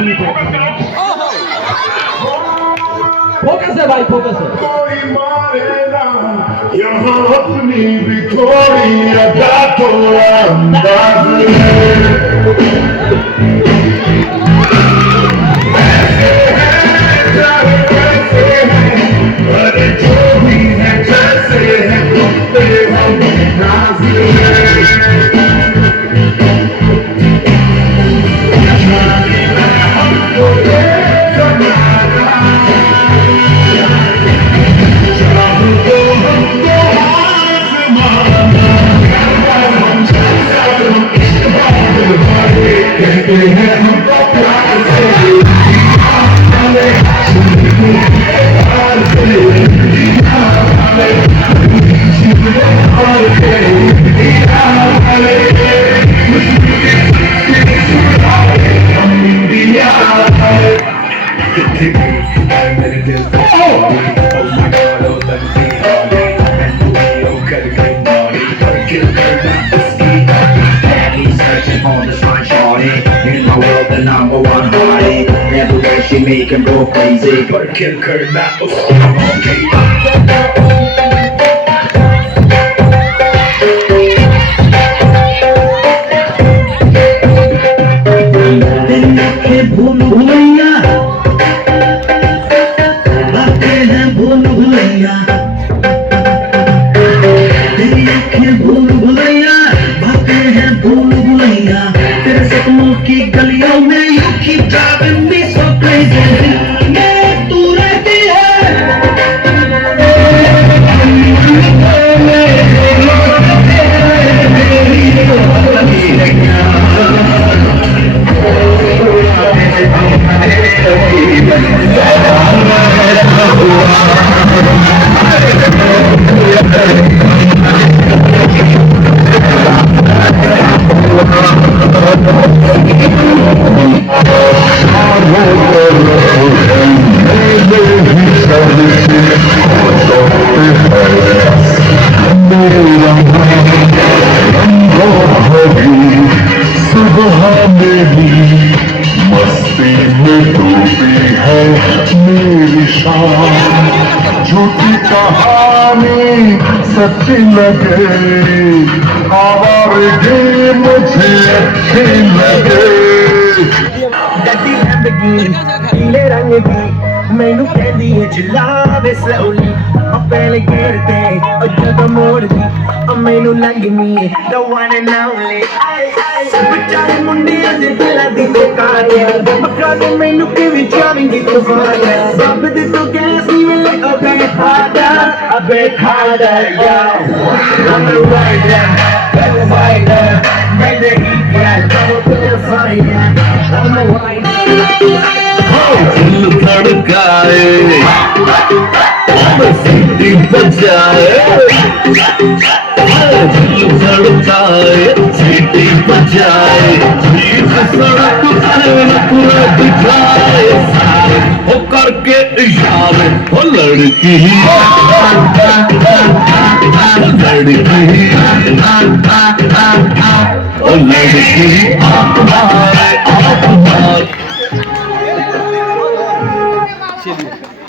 नहीं फोकस है भाई, फोकस है। कोई मारे ना यहाँ अपनी भी थोड़ी अदा थोड़ा अंदाज है। ऐसे हैं चाहे कैसे हैं, पर जो भी है जैसे हैं तुम पे हम नाज़िल हैं। हमको ये जमाना हमको आज़माना, हम कहते हैं हमको प्यार से She make him go crazy, but kill her now. Okay. भूल भुलैया बातें हैं, भूल भुलैया तेरी आँखें भूल भुलैया बातें हैं, भूल भुलैया तेरे सपनों की गलियों में you keep driving me so crazy। मैं तू रहती है सुबह मेरी मस्ती में डूबी है मेरी शाम, झूठी कहानी सच्ची लगे, आवारगी मुझे अच्छी लगे। गड्डी पीले रंग की मैनू कहती है चलावे slowly पहले गेर ते जदों मोड़दी मैनू लगनी है the one and only। बेचारे मुंडियां दे दिलां दी दुकान मक्का तो मैनू किवें जावेंगी तूफान सब दे तो गैस नहीं मिले a bit harder yo I'm a rider make the heat yeah come up with the fire I'm a rider। दिल धड़काए सीटी बजाए, दिल धड़काए सीटी बजाए, बीच सड़क पूरा दिखाए हो करके इशारे हो लड़की लड़की ओ लड़की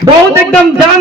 बहुत एकदम जान